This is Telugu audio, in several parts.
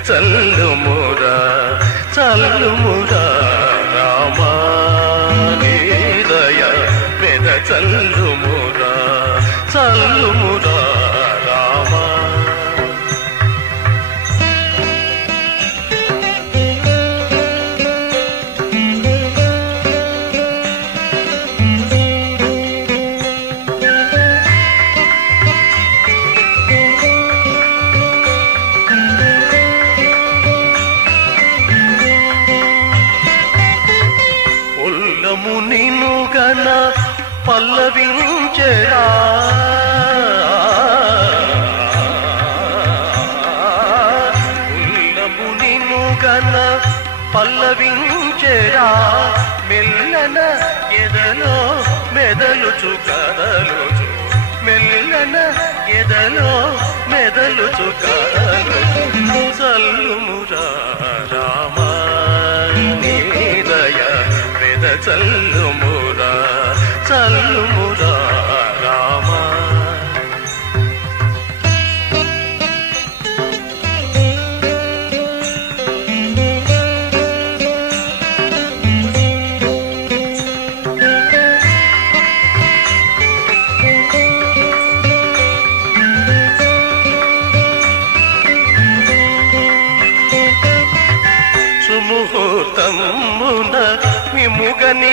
చల్లుమురా చల్లుమురా రామా నీ దయ వెద చల్లుమురా చల్లుమురా. పల్లవించరా ఉల్లము నిన్ను పల్లవించరా మెల్లన ఎదలో మెదలుచు కదలుచు. మెల్లన ఎదలో మెదలుచు కదలుచు. చల్లుమురా రామ నీ దయ వెద చల్లుమురా చల్లుమురా రామా. సుముహూర్తమున విముగని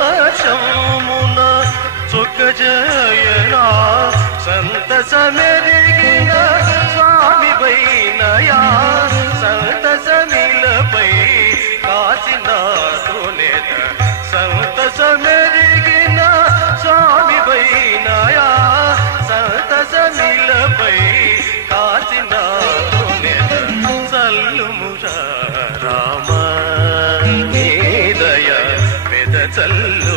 సుమవశమున చుక్క జయనా వెద